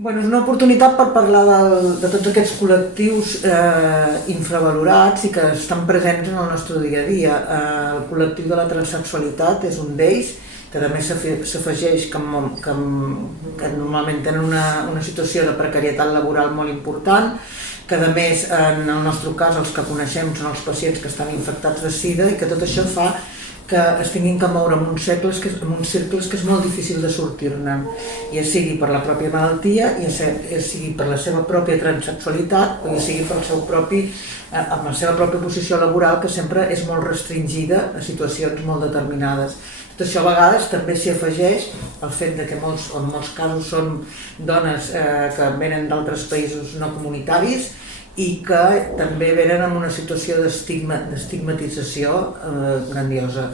És una oportunitat per parlar de tots aquests col·lectius infravalorats i que estan presents en el nostre dia a dia. El col·lectiu de la transsexualitat és un d'ells, que a més s'afegeix que normalment tenen una situació de precarietat laboral molt important, que a més, en el nostre cas, els que coneixem són els pacients que estan infectats de SIDA i que tot això fa que es tinguin que moure en uns cercles que és molt difícil de sortir-ne, ja sigui per la pròpia malaltia, ja sigui per la seva pròpia transsexualitat o ja sigui per amb la seva pròpia posició laboral, que sempre és molt restringida a situacions molt determinades. Tot això a vegades també s'hi afegeix el fet que en molts casos són dones que venen d'altres països no comunitaris i que també venen en una situació d'estigmatització grandiosa.